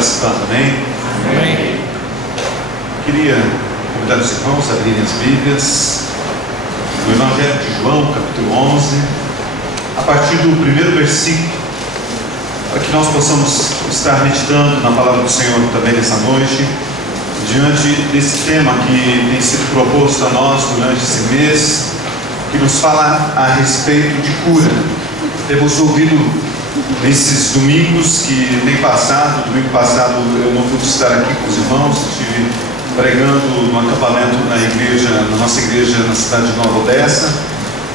participando, amém? Amém. Queria convidar os irmãos a abrirem as Bíblias no Evangelho de João, capítulo 11, a partir do primeiro versículo, para que nós possamos estar meditando na palavra do Senhor também nessa noite, diante desse tema que tem sido proposto a nós durante esse mês, que nos fala a respeito de cura. Temos ouvido nesses domingos que tem passado. Domingo passado eu não pude estar aqui com os irmãos, estive pregando no acampamento na nossa igreja na cidade de Nova Odessa,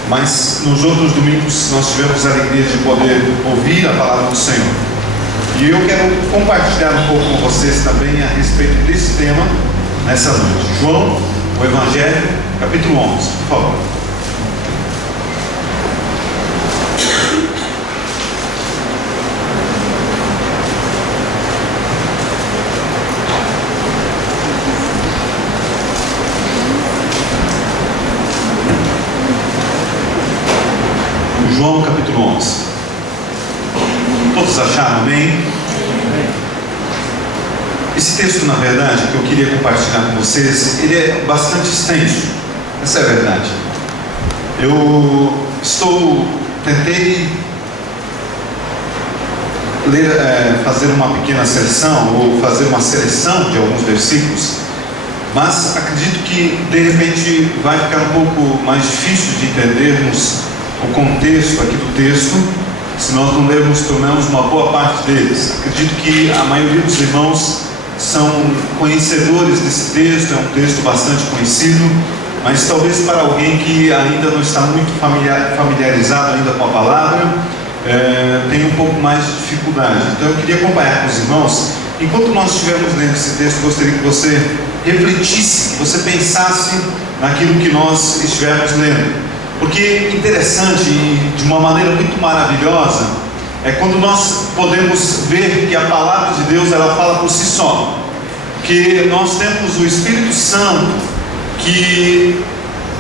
mas nos outros domingos nós tivemos a alegria de poder ouvir a palavra do Senhor. E eu quero compartilhar um pouco com vocês também a respeito desse tema nessa noite. João, o Evangelho, capítulo 11, por favor. João capítulo 11. Todos acharam, amém? Esse texto, na verdade, que eu queria compartilhar com vocês, ele é bastante extenso. Essa é a verdade. Eu tentei ler, fazer uma pequena seleção, ou fazer uma seleção de alguns versículos, mas acredito que, de repente, vai ficar um pouco mais difícil de entendermos o contexto aqui do texto, se nós não lermos pelo menos uma boa parte deles. Acredito que a maioria dos irmãos são conhecedores desse texto, é um texto bastante conhecido, mas talvez para alguém que ainda não está muito familiarizado ainda com a palavra, tenha um pouco mais de dificuldade. Então eu queria acompanhar com os irmãos. Enquanto nós estivermos lendo esse texto, gostaria que você refletisse, que você pensasse naquilo que nós estivermos lendo. Porque interessante e de uma maneira muito maravilhosa é quando nós podemos ver que a palavra de Deus, ela fala por si só, que nós temos o Espírito Santo que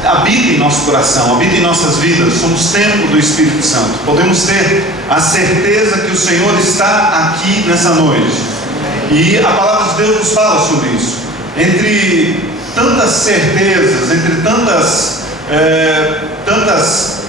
habita em nosso coração, habita em nossas vidas, somos templo do Espírito Santo. Podemos ter a certeza que o Senhor está aqui nessa noite, e a palavra de Deus nos fala sobre isso. Entre tantas certezas, entre tantas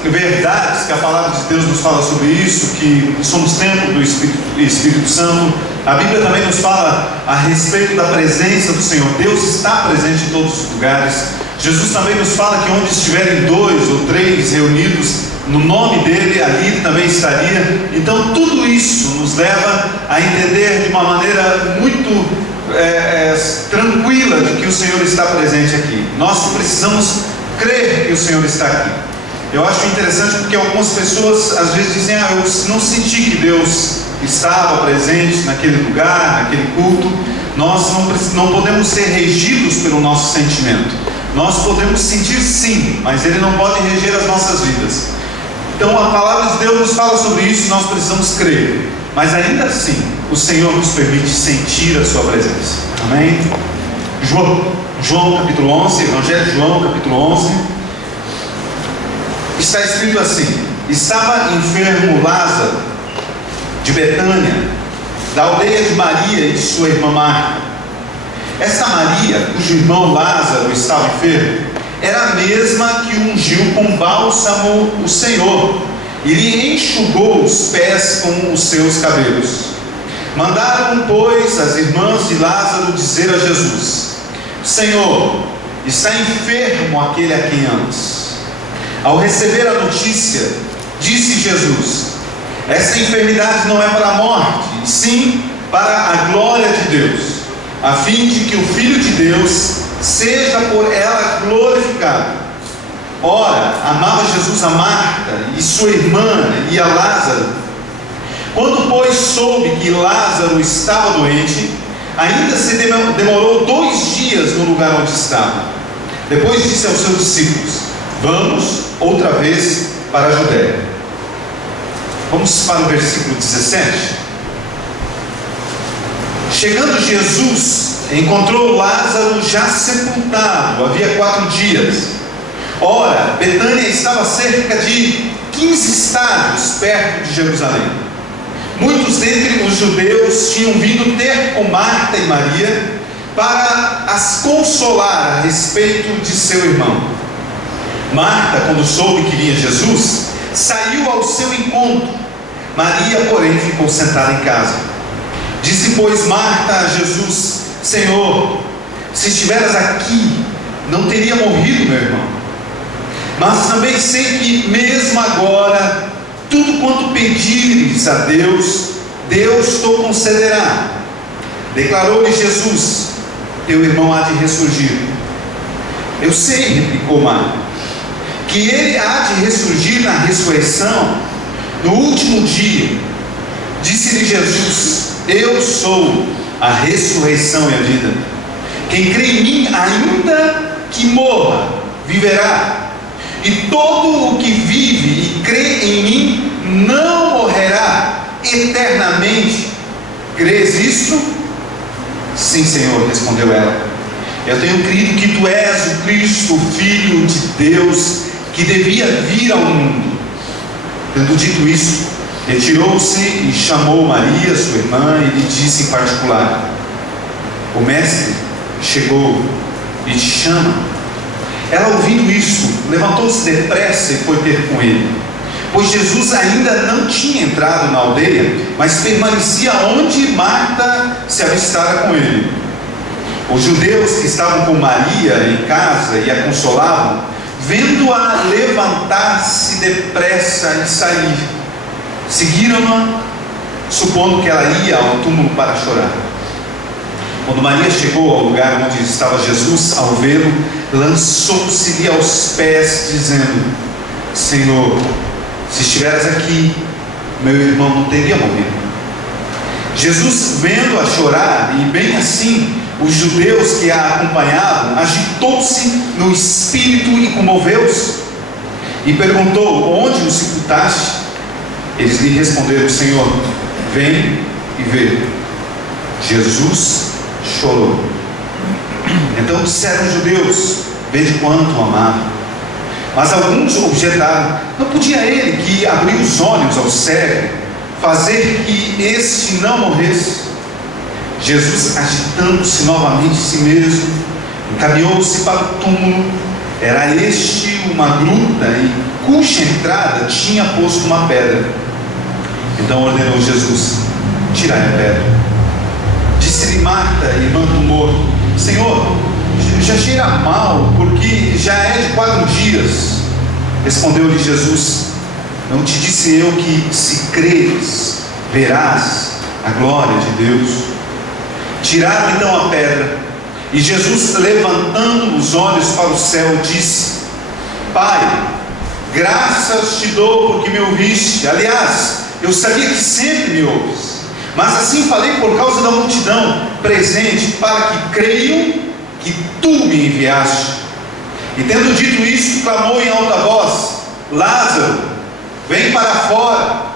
verdades que a palavra de Deus nos fala sobre isso, que somos templo do Espírito Santo, a Bíblia também nos fala a respeito da presença do Senhor. Deus está presente em todos os lugares. Jesus também nos fala que onde estiverem 2 ou 3 reunidos no nome dele, ali ele também estaria. Então tudo isso nos leva a entender de uma maneira muito tranquila de que o Senhor está presente aqui. Nós precisamos crer que o Senhor está aqui. Eu acho interessante porque algumas pessoas às vezes dizem: eu não senti que Deus estava presente naquele lugar, naquele culto. Nós não podemos ser regidos pelo nosso sentimento. Nós podemos sentir sim, mas Ele não pode reger as nossas vidas. Então a palavra de Deus nos fala sobre isso, nós precisamos crer. Mas ainda assim, o Senhor nos permite sentir a sua presença. Amém? João capítulo 11, Evangelho de João capítulo 11, está escrito assim: estava enfermo Lázaro de Betânia, da aldeia de Maria e de sua irmã Marta. Esta Maria, cujo irmão Lázaro estava enfermo, era a mesma que ungiu com bálsamo o Senhor e lhe enxugou os pés com os seus cabelos. Mandaram, pois, as irmãs de Lázaro dizer a Jesus: Senhor, está enfermo aquele a quem amas. Ao receber a notícia, disse Jesus: esta enfermidade não é para a morte, e sim para a glória de Deus, a fim de que o Filho de Deus seja por ela glorificado. Ora, amava Jesus a Marta e sua irmã e a Lázaro. Quando, pois, soube que Lázaro estava doente, ainda se demorou 2 dias no lugar onde estava. Depois disse aos seus discípulos: vamos outra vez para a Judéia. Vamos para o versículo 17. Chegando Jesus, encontrou Lázaro já sepultado, havia 4 dias. Ora, Betânia estava a cerca de 15 estádios perto de Jerusalém. Muitos dentre os judeus tinham vindo ter com Marta e Maria para as consolar a respeito de seu irmão. Marta, quando soube que vinha Jesus, saiu ao seu encontro. Maria, porém, ficou sentada em casa. Disse, pois, Marta a Jesus: Senhor, se estiveras aqui, não teria morrido meu irmão. Mas também sei que mesmo agora, tudo quanto pedires a Deus, Deus te concederá. Declarou-lhe Jesus: teu irmão há de ressurgir. Eu sei, replicou Marta, que ele há de ressurgir na ressurreição, no último dia. Disse-lhe Jesus: eu sou a ressurreição e a vida. Quem crê em mim, ainda que morra, viverá. E todo o que vive e crê em mim não morrerá eternamente. Crês isto? Sim, Senhor, respondeu ela. Eu tenho crido que tu és o Cristo, o Filho de Deus, que devia vir ao mundo. Tendo dito isso, retirou-se e chamou Maria, sua irmã, e lhe disse em particular: o Mestre chegou e te chama. Ela, ouvindo isso, levantou-se depressa e foi ter com ele, pois Jesus ainda não tinha entrado na aldeia, mas permanecia onde Marta se avistara com ele. Os judeus que estavam com Maria em casa e a consolavam, vendo-a levantar-se depressa e sair, seguiram-na, supondo que ela ia ao túmulo para chorar. Quando Maria chegou ao lugar onde estava Jesus, ao vê-lo, lançou-se-lhe aos pés, dizendo: Senhor, se estiveras aqui, meu irmão não teria morrido. Jesus, vendo-a chorar, e bem assim os judeus que a acompanhavam, agitou-se no espírito e comoveu-se, e perguntou: onde o sepultaste? Eles lhe responderam: Senhor, vem e vê. Jesus chorou. Então disseram os judeus: vede quanto o amava. Mas alguns objetaram: não podia ele, que abriu os olhos ao cego, fazer que este não morresse? Jesus, agitando-se novamente em si mesmo, encaminhou-se para o túmulo. Era este uma gruta, e cuja entrada tinha posto uma pedra. Então ordenou Jesus: tirai a pedra. Disse-lhe Marta, irmã do morto: Senhor, já cheira mal, porque já é de 4 dias. Respondeu-lhe Jesus: não te disse eu que, se creres, verás a glória de Deus? Tiraram então a pedra, e Jesus, levantando os olhos para o céu, disse: Pai, graças te dou porque me ouviste. Aliás, eu sabia que sempre me ouves, mas assim falei por causa da multidão presente, para que creiam que tu me enviaste. E tendo dito isto, clamou em alta voz: Lázaro, vem para fora.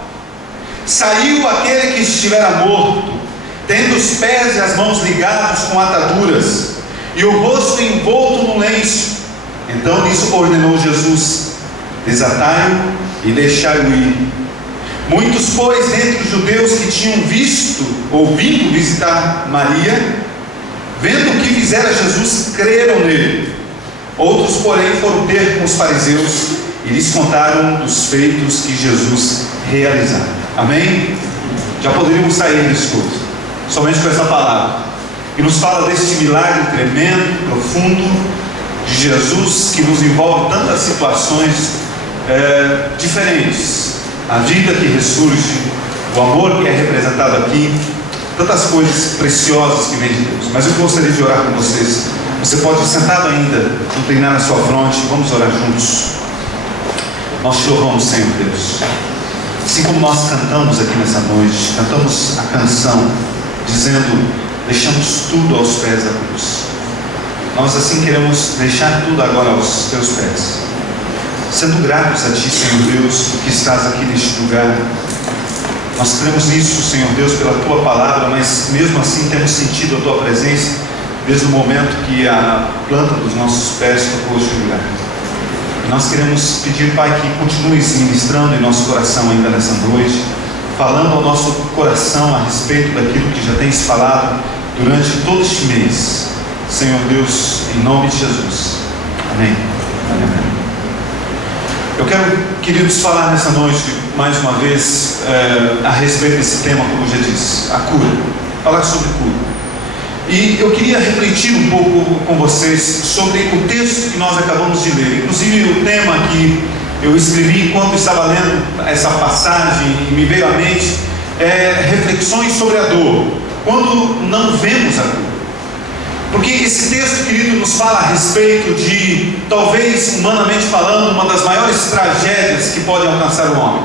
Saiu aquele que estivera morto, tendo os pés e as mãos ligados com ataduras, e o rosto envolto num lenço. Então lhes ordenou Jesus: desatai-o e deixai-o ir. Muitos, pois, dentre os judeus que tinham visto ou vindo visitar Maria, vendo o que fizera Jesus, creram nele. Outros, porém, foram ter com os fariseus e lhes contaram dos feitos que Jesus realizara. Amém? Já poderíamos sair desse culto somente com essa palavra, que nos fala deste milagre tremendo, profundo de Jesus, que nos envolve tantas situações diferentes. A vida que ressurge, o amor que é representado aqui, tantas coisas preciosas que vêm de Deus. Mas eu gostaria de orar com vocês. Você pode, sentado ainda, inclinar na sua fronte. Vamos orar juntos. Nós te louvamos, Senhor Deus. Assim como nós cantamos aqui nessa noite, cantamos a canção dizendo: deixamos tudo aos pés da cruz. Nós assim queremos deixar tudo agora aos teus pés, sendo gratos a ti, Senhor Deus, porque estás aqui neste lugar. Nós cremos nisso, Senhor Deus, pela tua palavra, mas mesmo assim temos sentido a tua presença desde o momento que a planta dos nossos pés tocou este lugar. Nós queremos pedir, Pai, que continues ministrando em nosso coração ainda nessa noite, falando ao nosso coração a respeito daquilo que já tem se falado durante todo este mês. Senhor Deus, em nome de Jesus. Amém. Amém. Eu quero, queridos, falar nessa noite, mais uma vez, a respeito desse tema, como eu já disse, a cura. Falar sobre cura. E eu queria refletir um pouco com vocês sobre o texto que nós acabamos de ler. Inclusive o tema que eu escrevi enquanto estava lendo essa passagem e me veio à mente reflexões sobre a dor, quando não vemos a cura. Porque esse texto, querido, nos fala a respeito de, talvez humanamente falando, uma das maiores tragédias que podem alcançar o homem.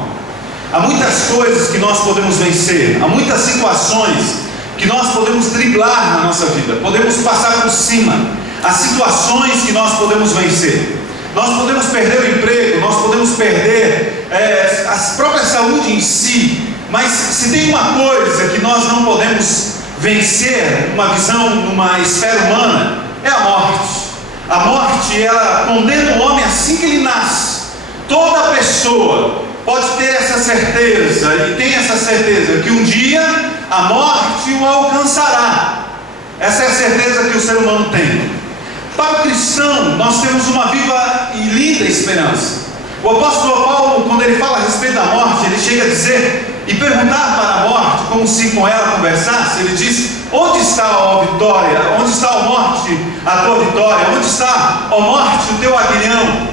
Há muitas coisas que nós podemos vencer, há muitas situações que nós podemos driblar na nossa vida, podemos passar por cima, há situações que nós podemos vencer. Nós podemos perder o emprego, nós podemos perder a própria saúde em si, mas se tem uma coisa que nós não podemos vencer, uma visão numa esfera humana, é a morte. A morte, ela condena o homem assim que ele nasce. Toda pessoa pode ter essa certeza, e tem essa certeza, que um dia a morte o alcançará. Essa é a certeza que o ser humano tem. Para o cristão, nós temos uma viva e linda esperança. O apóstolo Paulo, quando ele fala a respeito da morte, ele chega a dizer e perguntar para a morte, como se com ela conversasse. Ele diz: onde está, ó vitória? Onde está, ó morte, a tua vitória? Onde está, ó morte, o teu aguilhão?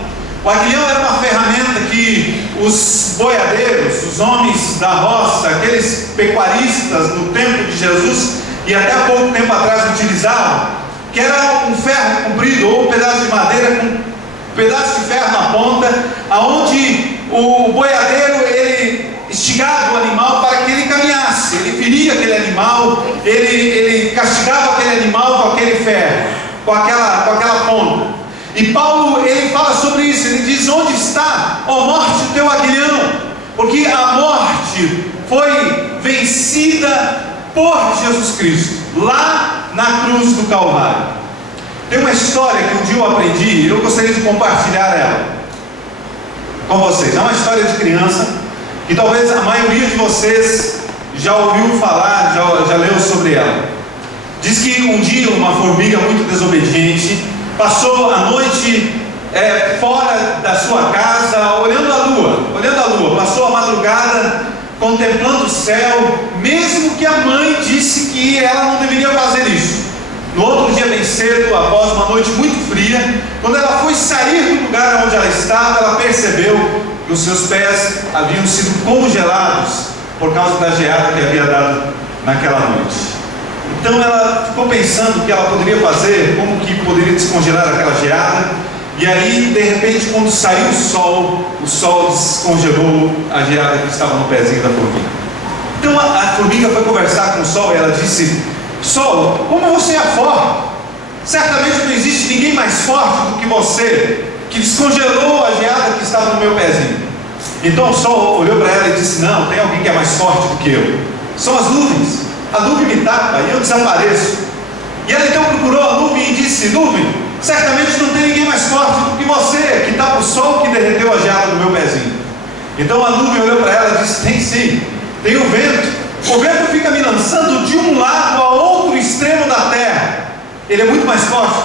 O aguilhão era uma ferramenta que os boiadeiros, os homens da roça, aqueles pecuaristas no tempo de Jesus e até há pouco tempo atrás utilizavam, que era um ferro comprido ou um pedaço de madeira com um pedaço de ferro na ponta, aonde o boiadeiro ele instigava o animal para que ele caminhasse. Ele feria aquele animal, ele castigava aquele animal com aquele ferro, com aquela ponta. E Paulo, ele fala sobre isso. Ele diz: onde está, ó morte, o teu aguilhão? Porque a morte foi vencida por Jesus Cristo, lá na cruz do Calvário. Tem uma história que um dia eu aprendi e eu gostaria de compartilhar ela com vocês. É uma história de criança que talvez a maioria de vocês já ouviu falar, já leu sobre ela. Diz que um dia uma formiga muito desobediente passou a noite fora da sua casa olhando a lua, passou a madrugada contemplando o céu, mesmo que a mãe disse que ela não deveria fazer isso. No outro dia bem cedo, após uma noite muito fria, quando ela foi sair do lugar onde ela estava, ela percebeu que os seus pés haviam sido congelados por causa da geada que havia dado naquela noite. Então ela ficou pensando o que ela poderia fazer, como que poderia descongelar aquela geada. E aí, de repente, quando saiu o sol descongelou a geada que estava no pezinho da formiga. Então a formiga foi conversar com o sol e ela disse: Sol, como você é forte, certamente não existe ninguém mais forte do que você, que descongelou a geada que estava no meu pezinho. Então o sol olhou para ela e disse: não, tem alguém que é mais forte do que eu. São as nuvens. A nuvem me tapa e eu desapareço. E ela então procurou a nuvem e disse: nuvem, certamente não tem ninguém mais forte do que você, que tapa o sol que derreteu a geada no meu pezinho. Então a nuvem olhou para ela e disse: tem sim, tem o vento. O vento fica me lançando de um lado ao outro extremo da terra. Ele é muito mais forte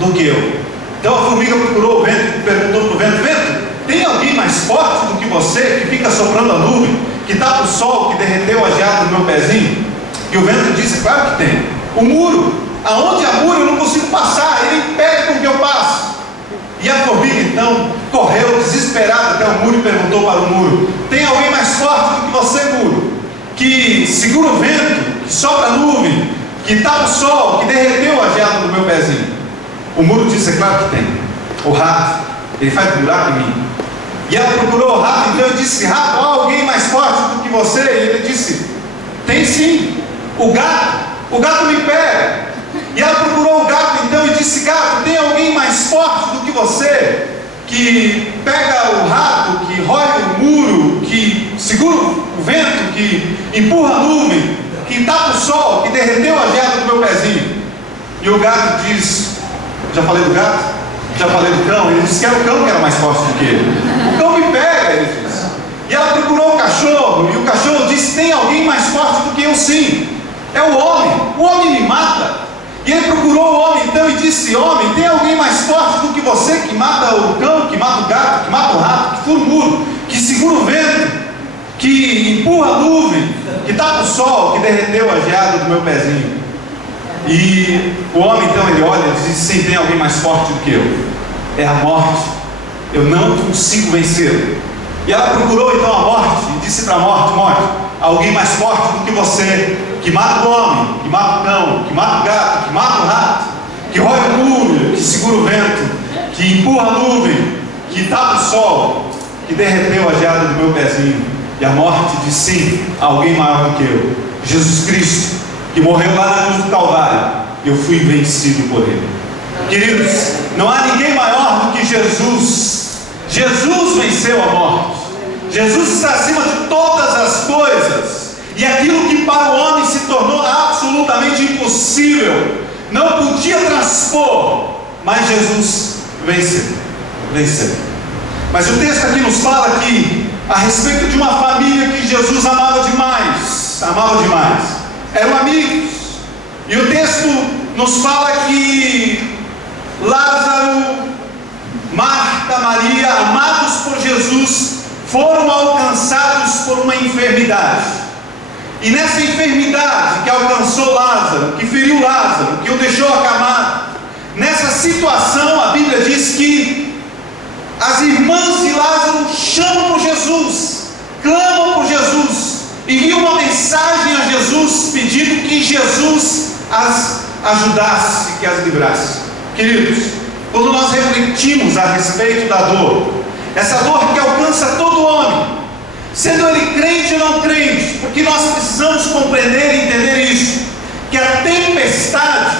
do que eu. Então a formiga procurou o vento e perguntou para o vento: vento, tem alguém mais forte do que você, que fica soprando a nuvem, que tapa o sol que derreteu a geada no meu pezinho? E o vento disse: claro que tem. O muro, aonde há muro eu não consigo passar, ele impede com que eu passe. E a formiga então correu desesperada até o muro e perguntou para o muro: tem alguém mais forte do que você, muro, que segura o vento, que sopra a nuvem, que tapa o sol, que derreteu a geada do meu pezinho? O muro disse: é claro que tem. O rato, ele faz buraco em mim. E ela procurou o rato então e disse: rato, há alguém mais forte do que você? E ele disse: tem sim. O gato me pega. E ela procurou o gato então e disse: gato, tem alguém mais forte do que você, que pega o rato, que rói o muro, que segura o vento, que empurra a nuvem, que tapa o sol, que derreteu a geada do meu pezinho? E o gato diz: já falei do gato? Já falei do cão? Ele disse que era o cão que era mais forte do que ele. O cão me pega, ele disse. E ela procurou o cachorro, e o o cachorro disse: tem alguém mais forte do que eu? Sim, é o homem me mata. E ele procurou o homem então e disse: homem, tem alguém mais forte do que você, que mata o cão, que mata o gato, que mata o rato, que fura o muro, que segura o vento, que empurra a nuvem, que tapa o sol, que derreteu a geada do meu pezinho? E o homem então, ele olha e diz: sim, tem alguém mais forte do que eu, é a morte, eu não consigo vencê-lo. E ela procurou então a morte e disse para a morte: morte, alguém mais forte do que você, que mata o homem, que mata o cão, que mata o gato, que mata o rato, que rói o muro, que segura o vento, que empurra a nuvem, que tapa o sol, que derreteu a geada do meu pezinho? E a morte disse: sim, alguém maior do que eu, Jesus Cristo, que morreu lá na cruz do Calvário, eu fui vencido por ele. Queridos, não há ninguém maior do que Jesus. Jesus venceu a morte. Jesus está acima de todas as coisas. E aquilo que para o homem se tornou absolutamente impossível, não podia transpor, mas Jesus venceu. Mas o texto aqui nos fala aqui a respeito de uma família que Jesus amava demais. Eram amigos. E o texto nos fala que Lázaro, Marta, Maria, amados por Jesus, foram alcançados por uma enfermidade. E nessa enfermidade que alcançou Lázaro, que feriu Lázaro, que o deixou acamado, nessa situação a Bíblia diz que as irmãs de Lázaro chamam por Jesus, clamam por Jesus, enviam uma mensagem a Jesus pedindo que Jesus as ajudasse, que as livrasse. Queridos, quando nós refletimos a respeito da dor, essa dor que alcança todo homem, sendo ele crente ou não crente, porque nós precisamos compreender e entender isso, que a tempestade,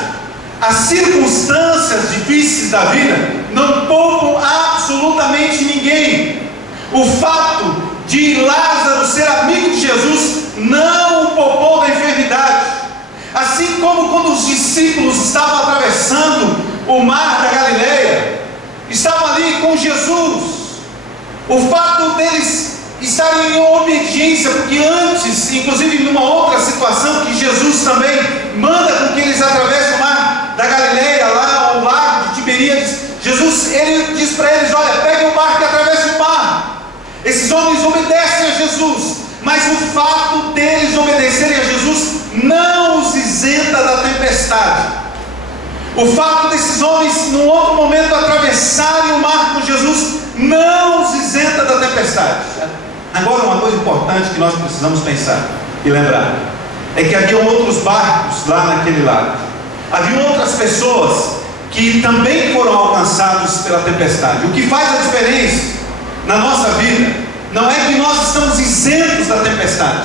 as circunstâncias difíceis da vida não poupam absolutamente ninguém. O fato de Lázaro ser amigo de Jesus não o poupou da enfermidade. Assim como quando os discípulos estavam atravessando o mar da Galileia, estavam ali com Jesus, o fato deles estarem em obediência, porque antes, inclusive numa outra situação, que Jesus também manda com que eles atravessem o mar da Galileia, lá ao lago de Tiberíades, Jesus, ele diz para eles: olha, peguem o barco e atravessem o mar. Esses homens obedecem a Jesus, mas o fato deles obedecerem a Jesus não os isenta da tempestade. O fato desses homens, num outro momento, atravessarem o mar com Jesus, não os isenta da tempestade. Agora, uma coisa importante que nós precisamos pensar e lembrar, é que haviam outros barcos lá naquele lago. Haviam outras pessoas que também foram alcançados pela tempestade. O que faz a diferença na nossa vida não é que nós estamos isentos da tempestade.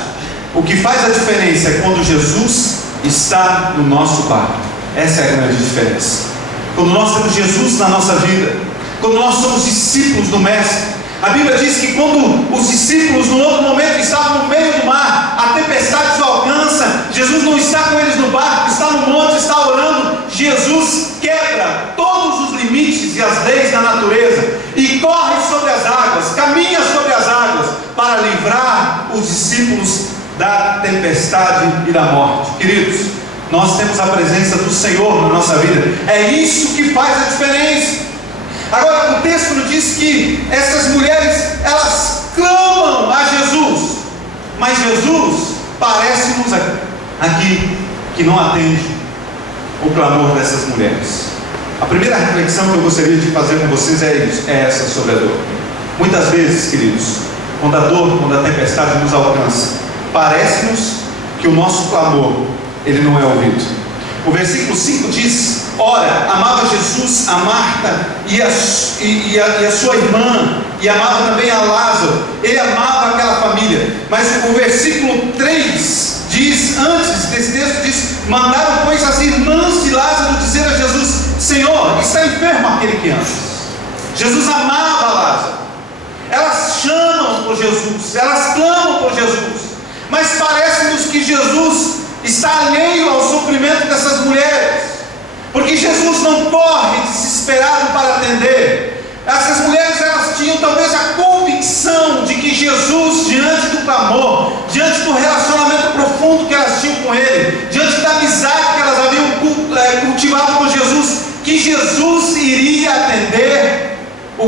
O que faz a diferença é quando Jesus está no nosso barco. Essa é a grande diferença. Quando nós temos Jesus na nossa vida, quando nós somos discípulos do Mestre, a Bíblia diz que quando os discípulos no outro momento estavam no meio do mar, a tempestade os alcança, Jesus não está com eles no barco, está no monte, está orando. Jesus quebra todos os limites e as leis da natureza e corre sobre as águas, caminha sobre as águas para livrar os discípulos da tempestade e da morte. Queridos, nós temos a presença do Senhor na nossa vida. É isso que faz a diferença. Agora, o texto nos diz que essas mulheres, elas clamam a Jesus, mas Jesus parece-nos aqui que não atende o clamor dessas mulheres. A primeira reflexão que eu gostaria de fazer com vocês é essa sobre a dor. Muitas vezes, queridos, quando a dor, quando a tempestade nos alcança, parece-nos que o nosso clamor, ele não é ouvido. O versículo 5 diz: ora, amava Jesus a Marta e a sua irmã, e amava também a Lázaro. Ele amava aquela família. Mas o versículo 3 diz, antes desse texto, diz: mandaram, pois, as irmãs de Lázaro dizer a Jesus: Senhor, está enfermo aquele que amas. Jesus amava Lázaro. Elas chamam por Jesus, elas clamam por Jesus, mas parece-nos que Jesus está alheio ao sofrimento dessas mulheres, porque Jesus não corre desesperado para atender. Essas mulheres, elas tinham talvez a convicção de que Jesus, diante do clamor,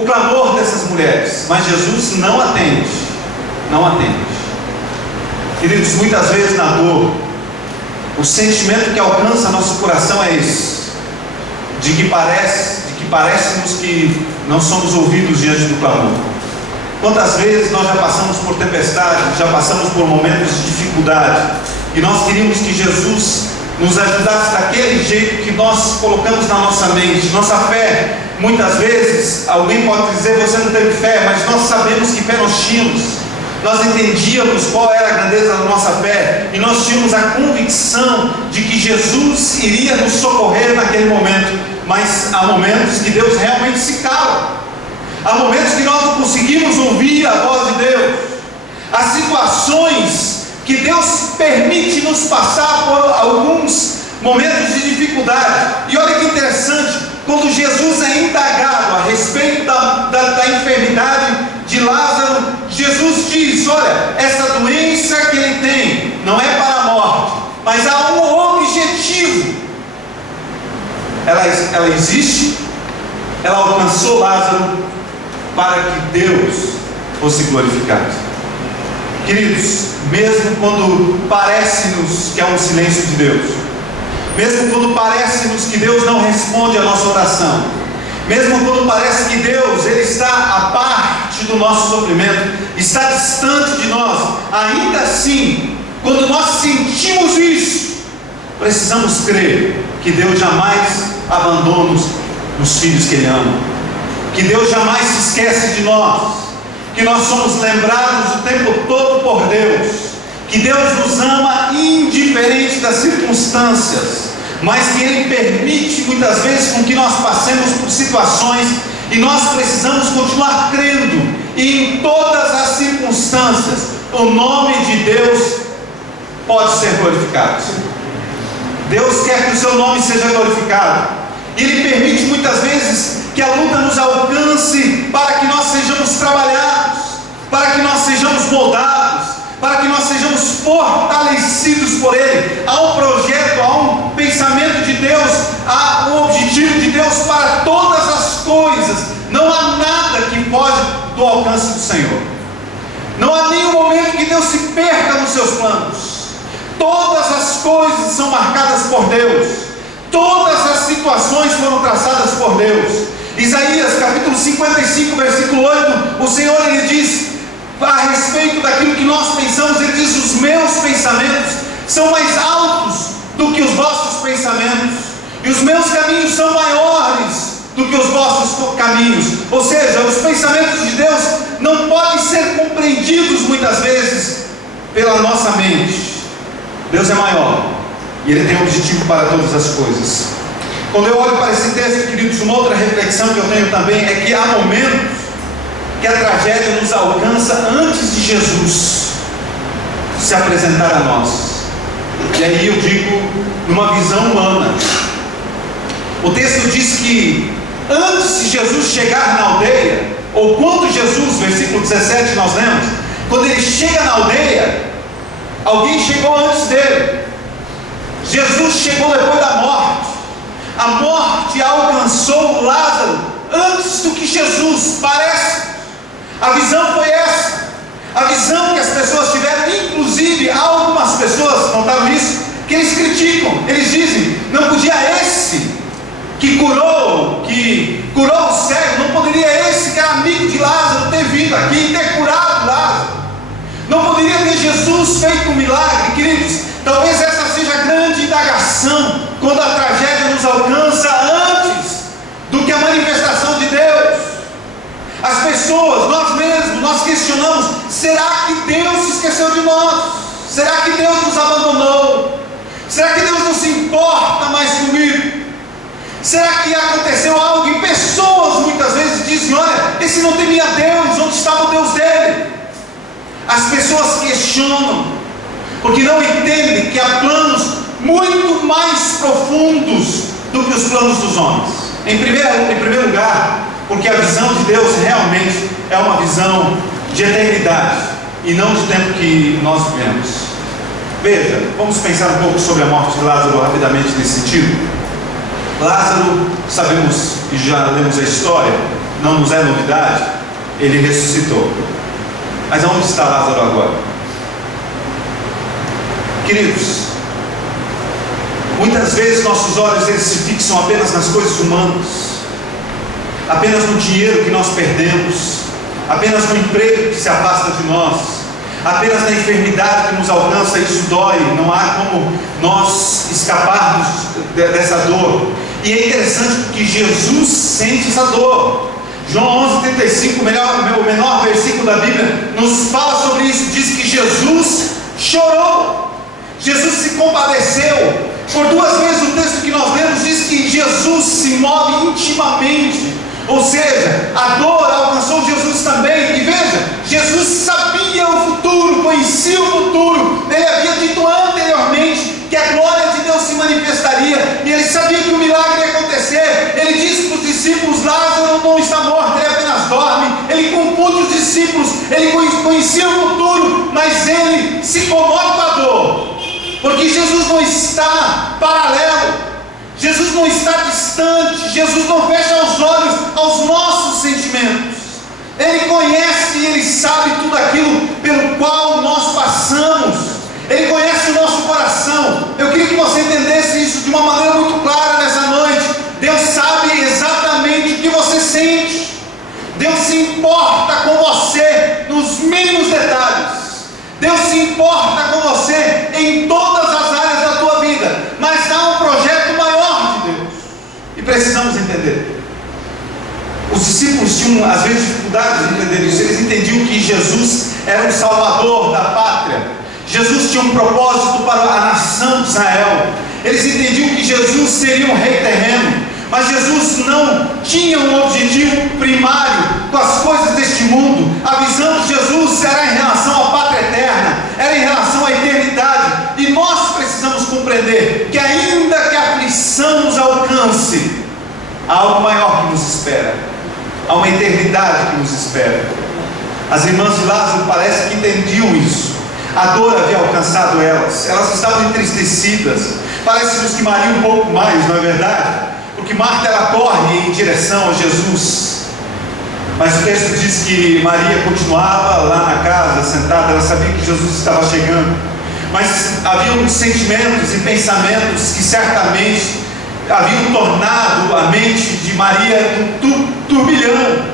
clamor dessas mulheres, mas Jesus não atende. Não atende. Queridos, muitas vezes na dor, o sentimento que alcança nosso coração é esse, de que parece-nos que não somos ouvidos diante do clamor. Quantas vezes nós já passamos por tempestade, já passamos por momentos de dificuldade, e nós queríamos que Jesus nos ajudasse daquele jeito que nós colocamos na nossa mente. Nossa fé, muitas vezes, alguém pode dizer, você não teve fé, mas nós sabemos que fé nós tínhamos. Nós entendíamos qual era a grandeza da nossa fé, e nós tínhamos a convicção de que Jesus iria nos socorrer naquele momento. Mas há momentos que Deus realmente se cala. Há momentos que nós não conseguimos ouvir a voz de Deus. Há situações que Deus permite nos passar por alguns momentos de dificuldade. E olha que interessante, quando Jesus é indagado a respeito da enfermidade de Lázaro, Jesus diz, olha, essa doença que ele tem não é para a morte, mas há um objetivo. Ela existe, ela alcançou Lázaro para que Deus fosse glorificado. Queridos, mesmo quando parece-nos que há um silêncio de Deus, mesmo quando parece-nos que Deus não responde a nossa oração, mesmo quando parece que Deus ele está à parte do nosso sofrimento, está distante de nós, ainda assim, quando nós sentimos isso, precisamos crer que Deus jamais abandona os filhos que Ele ama, que Deus jamais se esquece de nós, que nós somos lembrados o tempo todo por Deus, que Deus nos ama indiferente das circunstâncias, mas que Ele permite muitas vezes com que nós passemos por situações, e nós precisamos continuar crendo, e em todas as circunstâncias o nome de Deus pode ser glorificado. Deus quer que o seu nome seja glorificado, e Ele permite muitas vezes que a luta nos alcance para que nós sejamos trabalhados, para que nós sejamos moldados, para que nós sejamos fortalecidos por Ele. Há um projeto, há um pensamento de Deus, há um objetivo de Deus para todas as coisas. Não há nada que foge do alcance do Senhor. Não há nenhum momento que Deus se perca nos seus planos. Todas as coisas são marcadas por Deus. Todas as situações foram traçadas por Deus. Isaías capítulo 55, versículo 8, o Senhor ele diz a respeito daquilo que nós pensamos, ele diz, os meus pensamentos são mais altos do que os vossos pensamentos, e os meus caminhos são maiores do que os vossos caminhos. Ou seja, os pensamentos de Deus não podem ser compreendidos muitas vezes pela nossa mente. Deus é maior, e Ele tem um objetivo para todas as coisas. Quando eu olho para esse texto, queridos, uma outra reflexão que eu tenho também é que há momentos que a tragédia nos alcança antes de Jesus se apresentar a nós. E aí eu digo, numa visão humana. O texto diz que antes de Jesus chegar na aldeia, ou quando Jesus, versículo 17 nós lemos, quando ele chega na aldeia, alguém chegou antes dele. Jesus chegou depois da morte. A morte alcançou Lázaro antes do que Jesus, parece. A visão foi essa. A visão que as pessoas tiveram, inclusive algumas pessoas, notaram isso, que eles criticam, eles dizem, não podia esse que curou o cego, não poderia esse que era amigo de Lázaro ter vindo aqui e ter curado Lázaro? Não poderia ter Jesus feito um milagre? Queridos, talvez essa seja a grande indagação quando a tragédia nos alcança antes do que a manifestação de Deus. As pessoas, nós mesmos, nós questionamos, será que Deus se esqueceu de nós? Será que Deus nos abandonou? Será que Deus não se importa mais comigo? Será que aconteceu algo? E pessoas muitas vezes dizem, olha, esse não temia Deus, onde estava o Deus dele? As pessoas questionam, porque não entendem que há planos muito mais profundos do que os planos dos homens. Em primeiro lugar, porque a visão de Deus realmente é uma visão de eternidade e não de tempo que nós vivemos. Veja, vamos pensar um pouco sobre a morte de Lázaro rapidamente nesse sentido. Lázaro, sabemos e já lemos a história, não nos é novidade, ele ressuscitou. Mas aonde está Lázaro agora? Queridos, muitas vezes nossos olhos eles se fixam apenas nas coisas humanas, apenas no dinheiro que nós perdemos, apenas no emprego que se afasta de nós, apenas na enfermidade que nos alcança. Isso dói, não há como nós escaparmos dessa dor. E é interessante porque Jesus sente essa dor. João 11,35, o menor versículo da Bíblia, nos fala sobre isso. Diz que Jesus chorou, Jesus se compadeceu. Por duas vezes o texto que nós lemos diz que Jesus se move intimamente, ou seja, a dor alcançou Jesus também. E veja, Jesus sabia o futuro, conhecia o futuro, ele havia dito anteriormente que a glória de Deus se manifestaria, e ele sabia que o milagre ia acontecer. Ele disse para os discípulos: Lázaro não está morto, ele apenas dorme. Ele compunha os discípulos, ele conhecia o futuro, mas ele se comove com a dor, porque Jesus não está paralelo, Jesus não está distante, Jesus não fecha os olhos aos nossos sentimentos. Ele conhece e ele sabe tudo aquilo pelo qual nós passamos. Ele conhece o nosso coração. Eu queria que você entendesse isso de uma maneira muito clara nessa noite. Deus sabe exatamente o que você sente. Deus se importa com você nos mínimos detalhes. Deus se importa com você em todas as áreas da tua vida. Mas há um projeto maior de Deus, e precisamos entender. Os discípulos tinham às vezes dificuldade de entender isso. Eles entendiam que Jesus era o Salvador da pátria. Jesus tinha um propósito para a nação de Israel. Eles entendiam que Jesus seria um rei terreno, mas Jesus não tinha um objetivo primário com as coisas deste mundo. A visão de Jesus era em relação à pátria eterna, era em relação à eternidade. E nós precisamos compreender que ainda que a aflição nos alcance, há algo maior que nos espera, há uma eternidade que nos espera. As irmãs de Lázaro parece que entendiam isso. A dor havia alcançado elas estavam entristecidas. Parece-nos que Maria um pouco mais, não é verdade? Porque Marta ela corre em direção a Jesus, mas o texto diz que Maria continuava lá na casa sentada. Ela sabia que Jesus estava chegando, mas havia sentimentos e pensamentos que certamente haviam tornado a mente de Maria um turbilhão.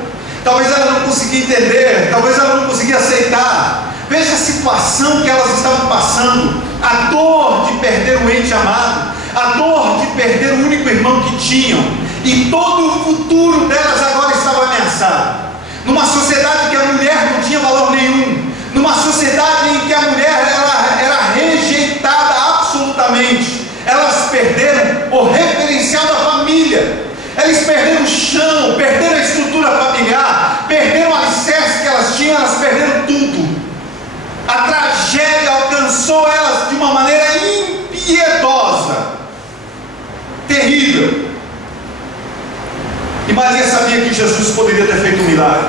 Talvez ela não conseguia entender, talvez ela não conseguia aceitar. Veja a situação que elas estavam passando, a dor de perder o ente amado, a dor de perder o único irmão que tinham, e todo o futuro delas agora estava ameaçado. Numa sociedade que a mulher não tinha valor nenhum, numa sociedade em que a mulher ela era rejeitada absolutamente. Elas perderam o referencial da família, elas perderam o chão, perderam a estrutura familiar, perderam o alicerce que elas tinham, elas perderam tudo. A tragédia alcançou elas de uma maneira impiedosa, terrível. E Maria sabia que Jesus poderia ter feito um milagre.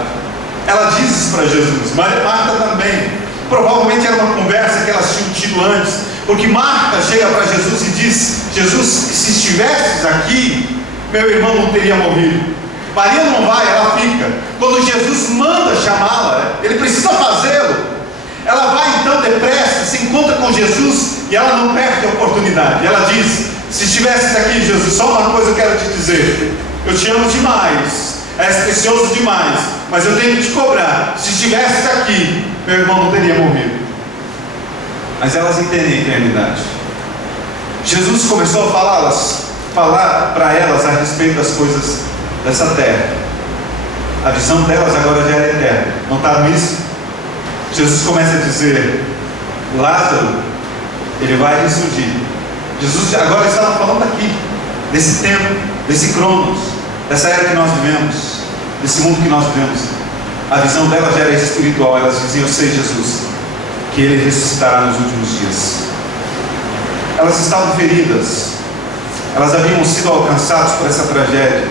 Ela diz isso para Jesus. Marta também. Provavelmente era uma conversa que elas tinham tido antes, porque Marta chega para Jesus e diz: Jesus, se estivesses aqui, meu irmão não teria morrido. Maria não vai, ela fica. Quando Jesus manda chamá-la, ele precisa fazê-lo. Ela vai então depressa, se encontra com Jesus, e ela não perde a oportunidade. Ela diz: se estivesses aqui, Jesus, só uma coisa eu quero te dizer: eu te amo demais, és precioso demais, mas eu tenho que te cobrar. Se estivesses aqui, meu irmão não teria morrido. Mas elas entendem a eternidade. Jesus começou a falar para elas a respeito das coisas dessa terra. A visão delas agora já era eterna. Notaram isso? Jesus começa a dizer: Lázaro, ele vai ressurgir. Jesus agora estava falando aqui, desse tempo, desse cronos, dessa era que nós vivemos, desse mundo que nós vivemos. A visão dela já era espiritual. Elas diziam: eu sei, Jesus, que ele ressuscitará nos últimos dias. Elas estavam feridas, elas haviam sido alcançadas por essa tragédia.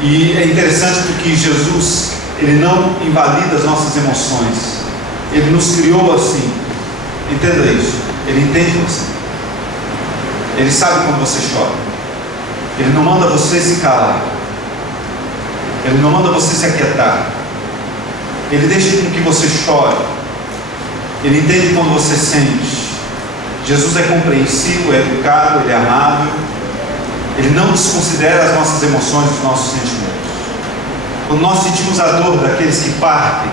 E é interessante porque Jesus, ele não invalida as nossas emoções. Ele nos criou assim. Entenda isso. Ele entende você. Ele sabe quando você chora. Ele não manda você se calar. Ele não manda você se aquietar. Ele deixa com que você chore. Ele entende quando você sente. Jesus é compreensivo, é educado, Ele é amável. Ele não desconsidera as nossas emoções, os nossos sentimentos. Quando nós sentimos a dor daqueles que partem,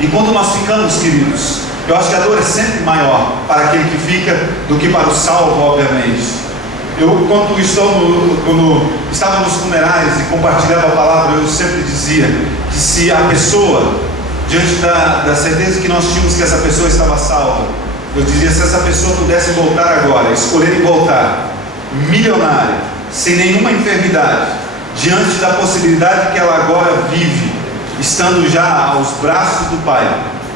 e quando nós ficamos, queridos, eu acho que a dor é sempre maior para aquele que fica do que para o salvo, obviamente. Eu, quando estava nos funerais e compartilhava a palavra, eu sempre dizia que se a pessoa, diante da certeza que nós tínhamos que essa pessoa estava salva, eu dizia, se essa pessoa pudesse voltar agora, escolher voltar, milionária, sem nenhuma enfermidade, diante da possibilidade que ela agora vive, estando já aos braços do Pai,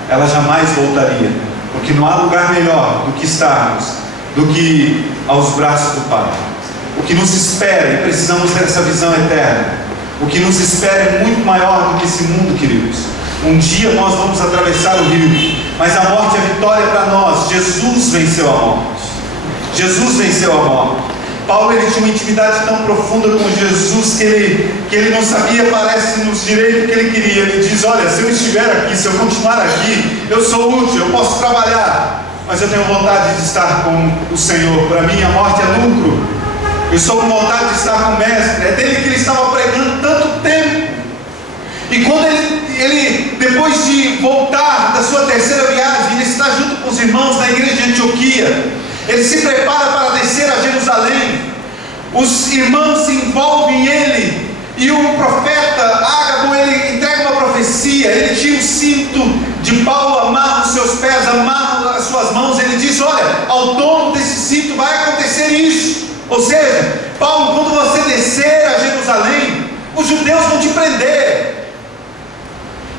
ela jamais voltaria, porque não há lugar melhor do que estarmos, do que aos braços do Pai. O que nos espera, e precisamos ter essa visão eterna, o que nos espera é muito maior do que esse mundo, queridos. Um dia nós vamos atravessar o rio, mas a morte é vitória para nós. Jesus venceu a morte. Jesus venceu a morte. Paulo, ele tinha uma intimidade tão profunda com Jesus que ele não sabia, parece, nos direitos que ele queria. Ele diz, olha, se eu estiver aqui, se eu continuar aqui, eu sou útil, eu posso trabalhar, mas eu tenho vontade de estar com o Senhor. Para mim a morte é lucro. Eu estou com vontade de estar com o Mestre. É dele que ele estava pregando tanto tempo. E quando ele depois de voltar da sua terceira viagem, ele está junto com os irmãos na igreja de Antioquia. Ele se prepara para descer a Jerusalém. Os irmãos se envolvem ele. E o profeta Ágabo, ele entrega uma profecia. Ele tira o cinto de Paulo, amarra os seus pés, amarra as suas mãos. Ele diz, olha, ao dono desse cinto vai acontecer isso. Ou seja, Paulo, quando você descer a Jerusalém, os judeus vão te prender.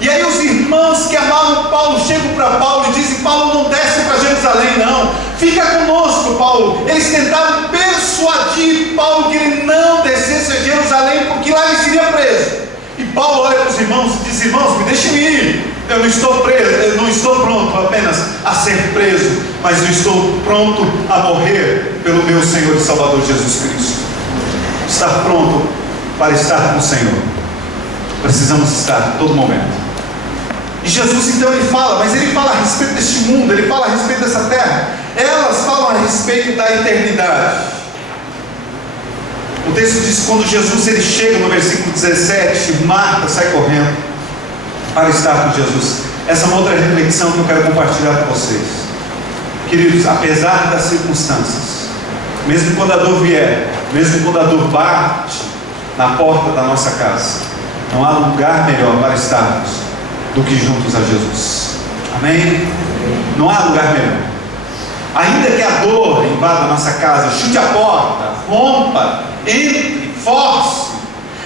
E aí os irmãos que amavam Paulo chegam para Paulo e dizem, Paulo, não desce para Jerusalém não, fica conosco, Paulo. Eles tentaram persuadir Paulo que ele não descesse a Jerusalém, porque lá ele seria preso. E Paulo olha para os irmãos e diz, irmãos, me deixem ir. Eu não estou preso, eu não estou pronto apenas a ser preso, mas eu estou pronto a morrer pelo meu Senhor e Salvador Jesus Cristo. Estar pronto para estar com o Senhor. Precisamos estar a todo momento. E Jesus então ele fala, mas ele fala a respeito deste mundo, ele fala a respeito dessa terra. Elas falam a respeito da eternidade. O texto diz que quando Jesus ele chega no versículo 17, Marta sai correndo para estar com Jesus. Essa é uma outra reflexão que eu quero compartilhar com vocês. Queridos, apesar das circunstâncias, mesmo quando a dor vier, mesmo quando a dor bate na porta da nossa casa, não há lugar melhor para estarmos do que juntos a Jesus. Amém? Não há lugar melhor. Ainda que a dor invada a nossa casa, chute a porta, rompa, entre, force,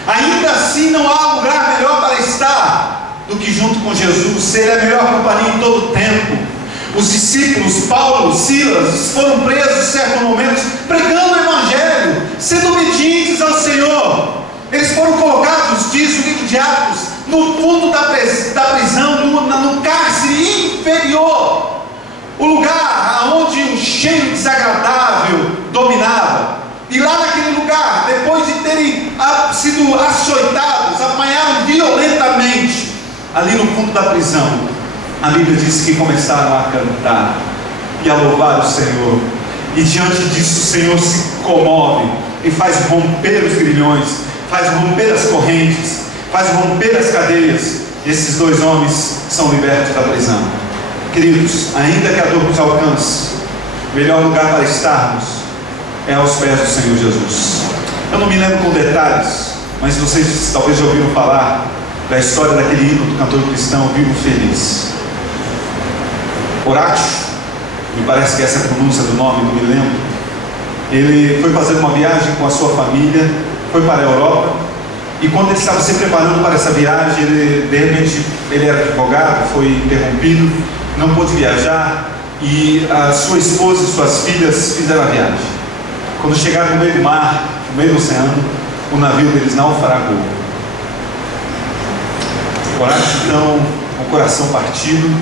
ainda assim não há lugar melhor para estar do que junto com Jesus. Ele é a melhor companhia em todo o tempo. Os discípulos, Paulo, Silas, foram presos em certos momentos, pregando o Evangelho, sendo obedientes ao Senhor. Eles foram colocados, diz o livro de Atos, no fundo da prisão, no cárcere inferior, o lugar onde um cheiro desagradável dominava. E lá naquele lugar, depois de terem sido açoitados, apanharam violentamente, ali no fundo da prisão, a Bíblia diz que começaram a cantar e a louvar o Senhor. E diante disso o Senhor se comove e faz romper os grilhões, faz romper as correntes, faz romper as cadeias. E esses dois homens são libertos da prisão. Queridos, ainda que a dor nos alcance, o melhor lugar para estarmos é aos pés do Senhor Jesus. Eu não me lembro com detalhes, mas vocês talvez já ouviram falar da história daquele hino do cantor cristão Vivo Feliz. Horácio, me parece que essa é a pronúncia do nome, não me lembro. Ele foi fazer uma viagem com a sua família, foi para a Europa, e quando ele estava se preparando para essa viagem, de repente ele era advogado, foi interrompido, não pôde viajar, e a sua esposa e suas filhas fizeram a viagem. Quando chegaram no meio do mar, no meio do oceano, o navio deles naufragou. Horácio, então, com o coração partido,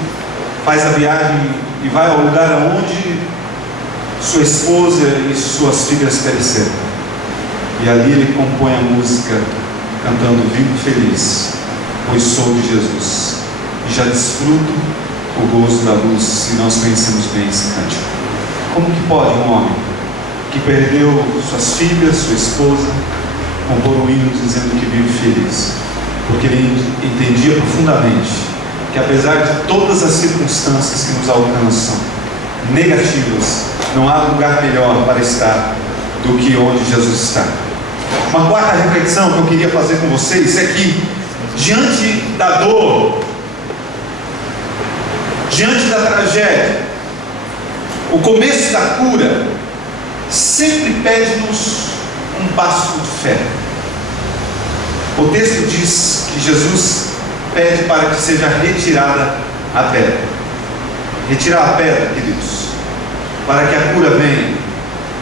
faz a viagem e vai ao lugar onde sua esposa e suas filhas pereceram. E ali ele compõe a música cantando vivo feliz, pois sou de Jesus, e já desfruto o gozo da luz, se nós conhecemos bem esse cântico. Como que pode um homem que perdeu suas filhas, sua esposa, compor um hino dizendo que vive feliz? Porque ele entendia profundamente que, apesar de todas as circunstâncias que nos alcançam negativas, não há lugar melhor para estar do que onde Jesus está. Uma quarta reflexão que eu queria fazer com vocês é que, diante da dor, diante da tragédia, o começo da cura sempre pede-nos um passo de fé. O texto diz que Jesus pede para que seja retirada a pedra. Retirar a pedra, queridos, para que a cura venha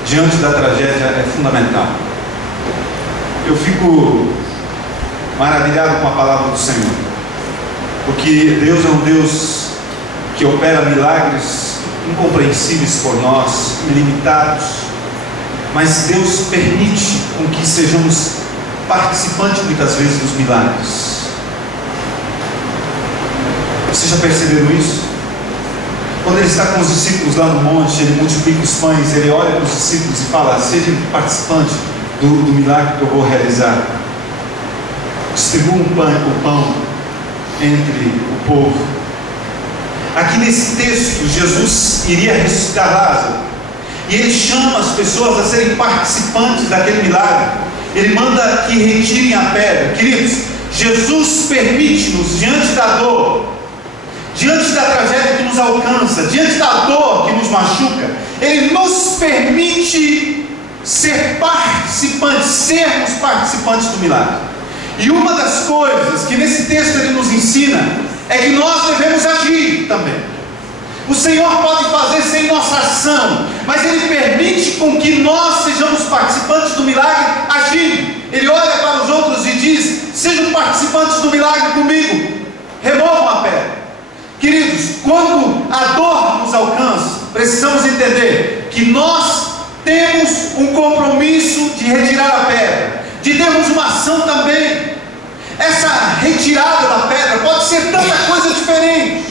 diante da tragédia, é fundamental. Eu fico maravilhado com a palavra do Senhor, porque Deus é um Deus que opera milagres incompreensíveis por nós, ilimitados, mas Deus permite com que sejamos participantes muitas vezes dos milagres. Vocês já perceberam isso? Quando ele está com os discípulos lá no monte, ele multiplica os pães, ele olha para os discípulos e fala: sejam participantes do milagre que eu vou realizar. Distribua o pão entre o povo. Aqui nesse texto, Jesus iria ressuscitar Lázaro, e ele chama as pessoas a serem participantes daquele milagre. Ele manda que retirem a pedra. Queridos, Jesus permite-nos, diante da dor, diante da tragédia que nos alcança, diante da dor que nos machuca, Ele nos permite sermos participantes do milagre. E uma das coisas que nesse texto Ele nos ensina é que nós devemos agir também. O Senhor pode fazer sem nossa ação, mas Ele permite com que nós sejamos participantes do milagre agindo. Ele olha para os outros e diz: sejam participantes do milagre comigo, removam a pedra. Queridos, quando a dor nos alcança, precisamos entender que nós temos um compromisso de retirar a pedra, de termos uma ação também. Essa retirada da pedra pode ser tanta coisa diferente.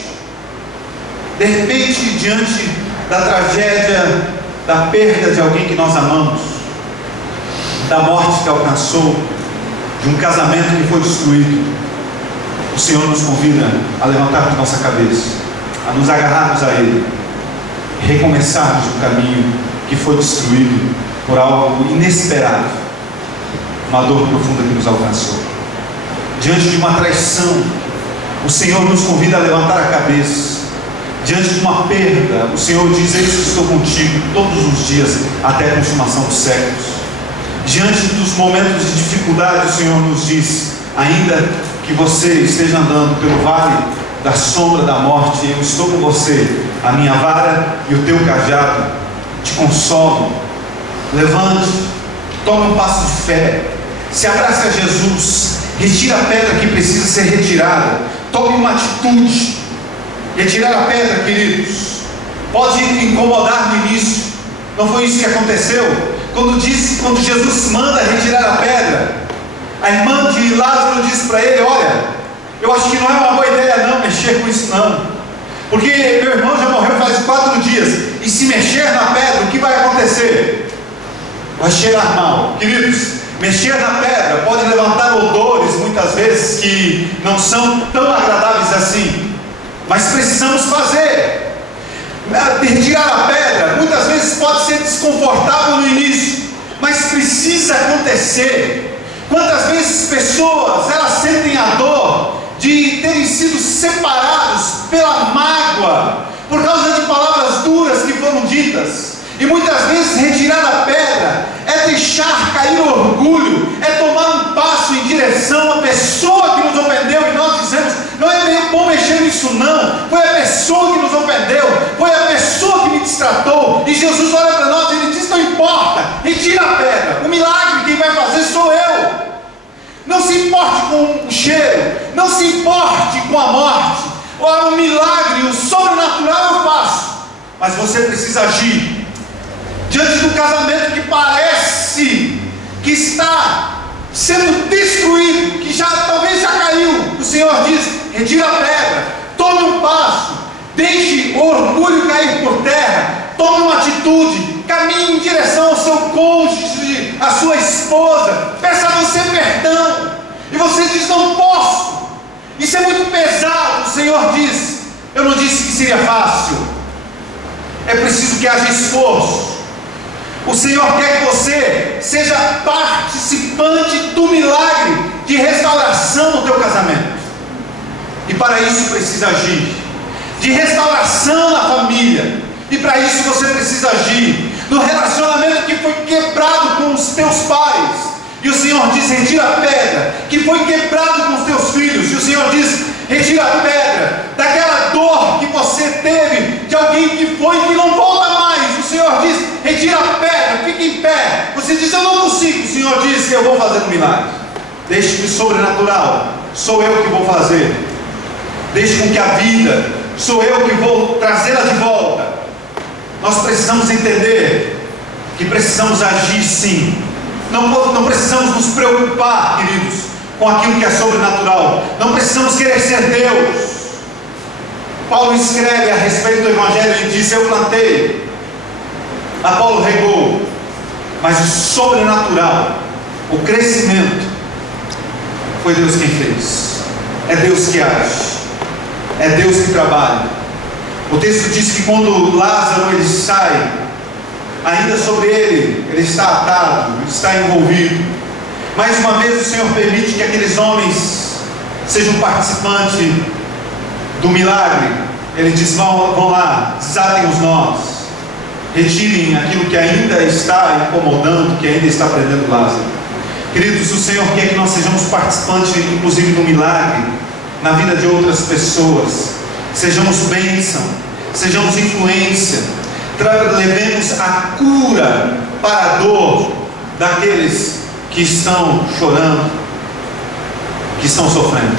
De repente, diante da tragédia, da perda de alguém que nós amamos, da morte que alcançou, de um casamento que foi destruído, o Senhor nos convida a levantarmos nossa cabeça, a nos agarrarmos a Ele, recomeçarmos o caminho que foi destruído por algo inesperado, uma dor profunda que nos alcançou. Diante de uma traição, o Senhor nos convida a levantar a cabeça. Diante de uma perda, o Senhor diz: eis que estou contigo todos os dias, até a consumação dos séculos. Diante dos momentos de dificuldade, o Senhor nos diz: ainda que você esteja andando pelo vale da sombra da morte, eu estou com você, a minha vara e o teu cajado te consolam. Levante, tome um passo de fé, se abrace a Jesus, retira a pedra que precisa ser retirada, tome uma atitude. Retirar a pedra, queridos, pode incomodar no início. Não foi isso que aconteceu? Quando Jesus manda retirar a pedra, a irmã de Lázaro disse para ele: olha, eu acho que não é uma boa ideia não mexer com isso não, porque meu irmão já morreu faz 4 dias, e se mexer na pedra, o que vai acontecer? Vai cheirar mal. Queridos, mexer na pedra pode levantar odores muitas vezes que não são tão agradáveis assim, mas precisamos fazer. Retirar a pedra muitas vezes pode ser desconfortável no início, mas precisa acontecer. Quantas vezes pessoas, elas sentem a dor de terem sido separados pela mágoa, por causa de palavras duras que foram ditas. E muitas vezes retirar a pedra é deixar cair o orgulho, é tomar um passo em direção à pessoa que nos ofendeu, e nós dizemos: não é meio bom mexer nisso não, foi a pessoa que nos ofendeu, foi a pessoa que me destratou. E Jesus olha para nós e Ele diz: não importa, retira a pedra, o milagre quem vai fazer sou eu. Não se importe com o cheiro, não se importe com a morte, o milagre, o sobrenatural eu faço, mas você precisa agir. Diante do casamento que parece que está sendo destruído, que talvez já caiu, o Senhor diz: retira a pedra, tome um passo, deixe o orgulho cair por terra, tome uma atitude, caminhe em direção ao seu cônjuge, à sua esposa, peça a você perdão, e você diz: não posso, isso é muito pesado. O Senhor diz: eu não disse que seria fácil, é preciso que haja esforço. O Senhor quer que você seja participante do milagre de restauração no teu casamento, e para isso precisa agir, de restauração na família, e para isso você precisa agir no relacionamento que foi quebrado com os teus pais, e o Senhor diz: retira a pedra, que foi quebrado com os teus filhos, e o Senhor diz: retira a pedra daquela dor que você teve de alguém que foi e que não volta mais. O Senhor diz: retira a pedra, fique em pé. Você diz: eu não consigo. O Senhor diz: eu vou fazer um milagre. Deixe que o sobrenatural sou eu que vou fazer. Deixe com que a vida sou eu que vou trazê-la de volta. Nós precisamos entender que precisamos agir sim. Não precisamos nos preocupar, queridos, com aquilo que é sobrenatural. Não precisamos querer ser Deus. Paulo escreve a respeito do Evangelho e diz: eu plantei, Apolo regou, mas o sobrenatural, o crescimento, foi Deus quem fez. É Deus que age, é Deus que trabalha. O texto diz que quando Lázaro ele sai, ainda sobre ele está atado, está envolvido. Mais uma vez o Senhor permite que aqueles homens sejam participantes do milagre. Ele diz: vão lá, desatem os nós, retirem aquilo que ainda está incomodando, que ainda está prendendo Lázaro. Queridos, o Senhor quer que nós sejamos participantes, inclusive, do milagre na vida de outras pessoas. Sejamos bênção, sejamos influência, levemos a cura para a dor daqueles que estão chorando, que estão sofrendo.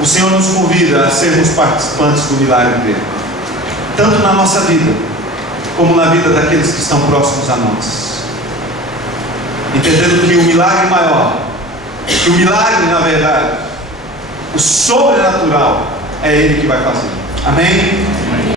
O Senhor nos convida a sermos participantes do milagre dele, tanto na nossa vida, como na vida daqueles que estão próximos a nós, entendendo que o milagre maior, que o milagre, na verdade, o sobrenatural, é Ele que vai fazer. Amém?